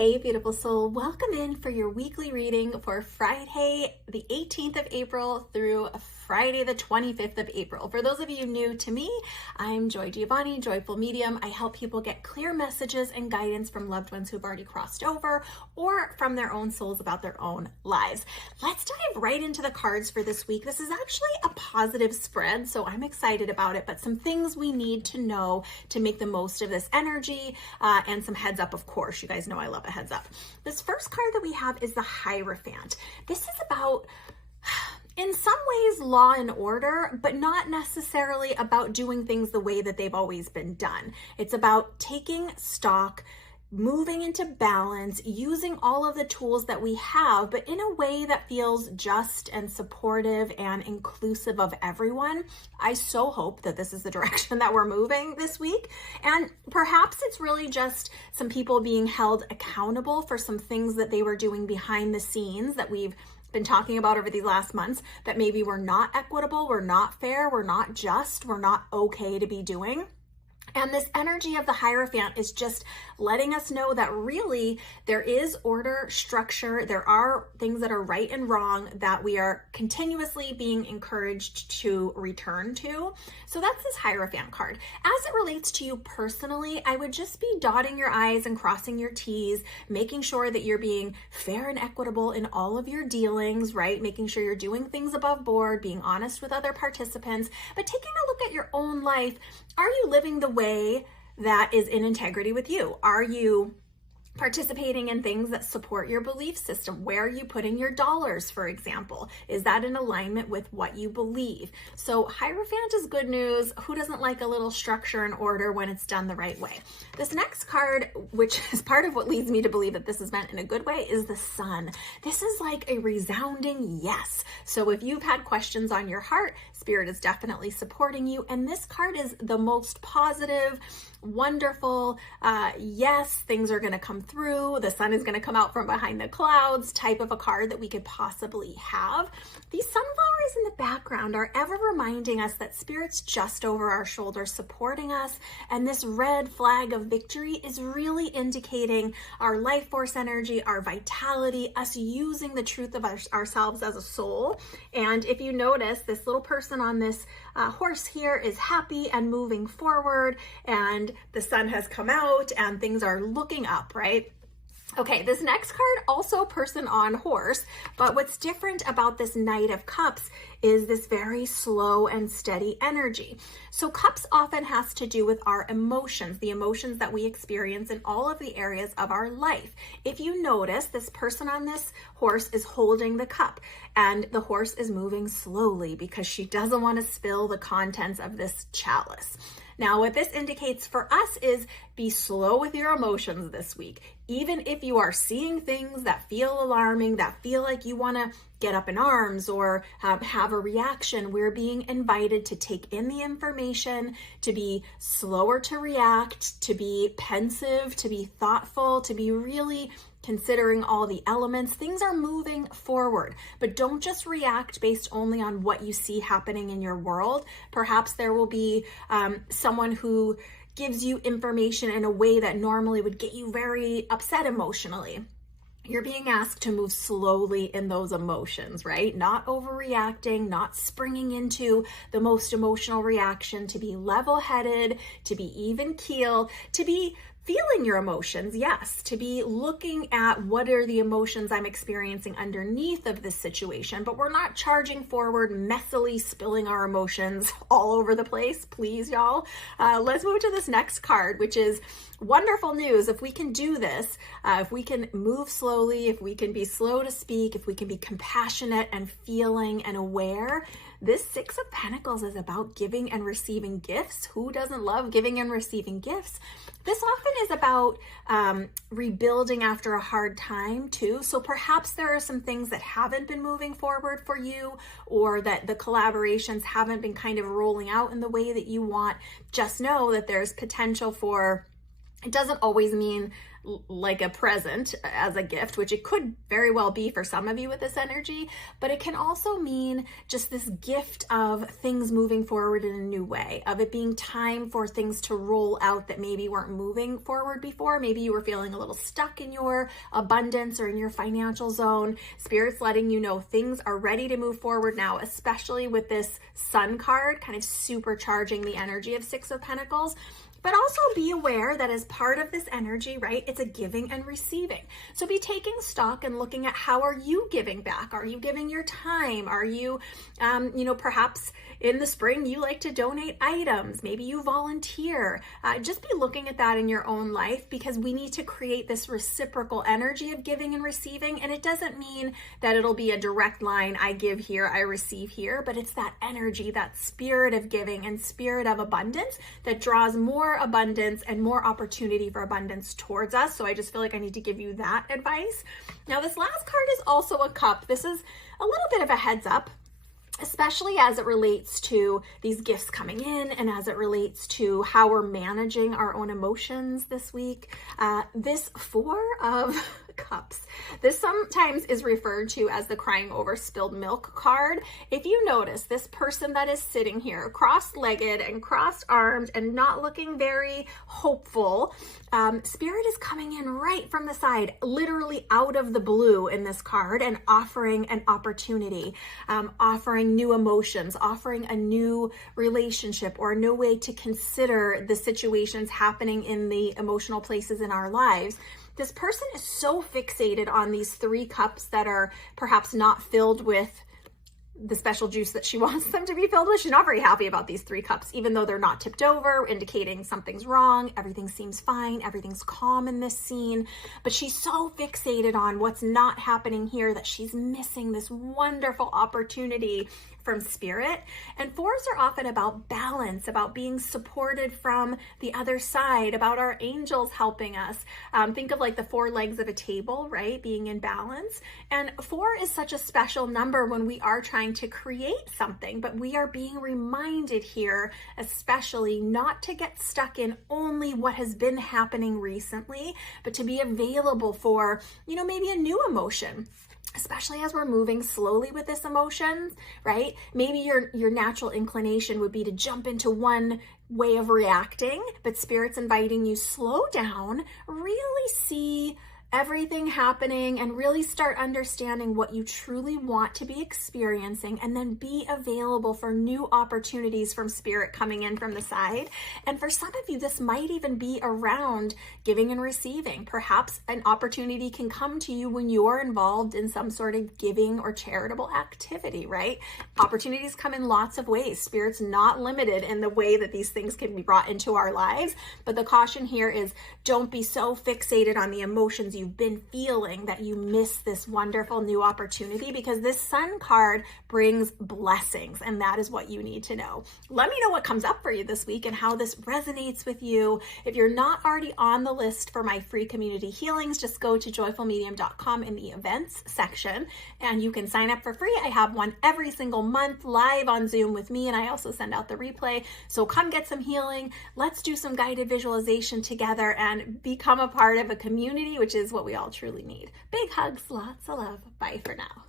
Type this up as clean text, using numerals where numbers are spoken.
Hey, beautiful soul. Welcome in for your weekly reading for Friday, the 18th of April through Friday, the 25th of April. For those of you new to me, I'm Joy Giovanni, Joyful Medium. I help people get clear messages and guidance from loved ones who've already crossed over or from their own souls about their own lives. Let's dive right into the cards for this week. This is actually a positive spread, so I'm excited about it, but some things we need to know to make the most of this energy and some heads up, of course. You guys know I love a heads up. This first card that we have is the Hierophant. This is about, in some ways, law and order, but not necessarily about doing things the way that they've always been done. It's about taking stock, moving into balance, using all of the tools that we have, but in a way that feels just and supportive and inclusive of everyone. I so hope that this is the direction that we're moving this week. And perhaps it's really just some people being held accountable for some things that they were doing behind the scenes that we've been talking about over these last months that maybe were not equitable, were not fair, were not just, were not okay to be doing. And this energy of the Hierophant is just letting us know that really there is order, structure, there are things that are right and wrong that we are continuously being encouraged to return to. So that's this Hierophant card. As it relates to you personally, I would just be dotting your I's and crossing your T's, making sure that you're being fair and equitable in all of your dealings, right? Making sure you're doing things above board, being honest with other participants, but taking a look at your own life. Are you living the way that is in integrity with you? Are you participating in things that support your belief system? Where are you putting your dollars, for example? Is that in alignment with what you believe? So Hierophant is good news. Who doesn't like a little structure and order when it's done the right way? This next card, which is part of what leads me to believe that this is meant in a good way, is the Sun. This is like a resounding yes. So if you've had questions on your heart, Spirit is definitely supporting you. And this card is the most positive, wonderful, yes, things are going to come through, the sun is going to come out from behind the clouds type of a card that we could possibly have. These sunflowers in the background are ever reminding us that Spirit's just over our shoulder supporting us, and this red flag of victory is really indicating our life force energy, our vitality, us using the truth of ourselves as a soul. And if you notice, this little person on this horse here is happy and moving forward, and the sun has come out and things are looking up, right? Okay, this next card, also person on horse, but what's different about this Knight of Cups is this very slow and steady energy. So cups often has to do with our emotions, the emotions that we experience in all of the areas of our life. If you notice, this person on this horse is holding the cup, and the horse is moving slowly because she doesn't want to spill the contents of this chalice. Now, what this indicates for us is be slow with your emotions this week. Even if you are seeing things that feel alarming, that feel like you want to get up in arms or have a reaction, we're being invited to take in the information, to be slower to react, to be pensive, to be thoughtful, to be really considering all the elements. Things are moving forward, but don't just react based only on what you see happening in your world. Perhaps there will be someone who gives you information in a way that normally would get you very upset emotionally. You're being asked to move slowly in those emotions, right? Not overreacting, not springing into the most emotional reaction, to be level-headed, to be even keel, to be feeling your emotions, yes, to be looking at what are the emotions I'm experiencing underneath of this situation, but we're not charging forward, messily spilling our emotions all over the place, please, y'all. Let's move to this next card, which is wonderful news. If we can do this, if we can move slowly, if we can be slow to speak, if we can be compassionate and feeling and aware, this Six of Pentacles is about giving and receiving gifts. Who doesn't love giving and receiving gifts? This often is about rebuilding after a hard time too. So perhaps there are some things that haven't been moving forward for you, or that the collaborations haven't been kind of rolling out in the way that you want. Just know that there's potential for, it doesn't always mean like a present as a gift, which it could very well be for some of you with this energy, but it can also mean just this gift of things moving forward in a new way, of it being time for things to roll out that maybe weren't moving forward before. Maybe you were feeling a little stuck in your abundance or in your financial zone. Spirit's letting you know things are ready to move forward now, especially with this Sun card kind of supercharging the energy of Six of Pentacles. But also be aware that as part of this energy, right, it's a giving and receiving. So be taking stock and looking at how are you giving back? Are you giving your time? Are you, perhaps in the spring, you like to donate items. Maybe you volunteer. Just be looking at that in your own life, because we need to create this reciprocal energy of giving and receiving. And it doesn't mean that it'll be a direct line, I give here, I receive here, but it's that energy, that spirit of giving and spirit of abundance that draws more abundance and more opportunity for abundance towards us. So I just feel like I need to give you that advice. Now, this last card is also a cup. This is a little bit of a heads up, especially as it relates to these gifts coming in and as it relates to how we're managing our own emotions this week. This Four of Cups, this sometimes is referred to as the crying over spilled milk card. If you notice, this person that is sitting here cross-legged and crossed-armed and not looking very hopeful, Spirit is coming in right from the side, literally out of the blue in this card, and offering an opportunity, offering new emotions, offering a new relationship or a new way to consider the situations happening in the emotional places in our lives. This person is so fixated on these three cups that are perhaps not filled with the special juice that she wants them to be filled with. She's not very happy about these three cups, even though they're not tipped over, indicating something's wrong. Everything seems fine. Everything's calm in this scene, but she's so fixated on what's not happening here that she's missing this wonderful opportunity from Spirit. And fours are often about balance, about being supported from the other side, about our angels helping us. Think of like the four legs of a table, right? Being in balance. And four is such a special number when we are trying to create something, but we are being reminded here, especially not to get stuck in only what has been happening recently, but to be available for, maybe a new emotion. Especially as we're moving slowly with this emotion, right? Maybe your natural inclination would be to jump into one way of reacting, but Spirit's inviting you slow down, really see everything happening and really start understanding what you truly want to be experiencing, and then be available for new opportunities from Spirit coming in from the side. And for some of you, this might even be around giving and receiving. Perhaps an opportunity can come to you when you're involved in some sort of giving or charitable activity, right? Opportunities come in lots of ways. Spirit's not limited in the way that these things can be brought into our lives, but the caution here is don't be so fixated on the emotions you've been feeling that you miss this wonderful new opportunity, because this Sun card brings blessings, and that is what you need to know. Let me know what comes up for you this week and how this resonates with you. If you're not already on the list for my free community healings, just go to joyfulmedium.com in the events section and you can sign up for free. I have one every single month live on Zoom with me, and I also send out the replay. So come get some healing. Let's do some guided visualization together and become a part of a community, which is what we all truly need. Big hugs, lots of love. Bye for now.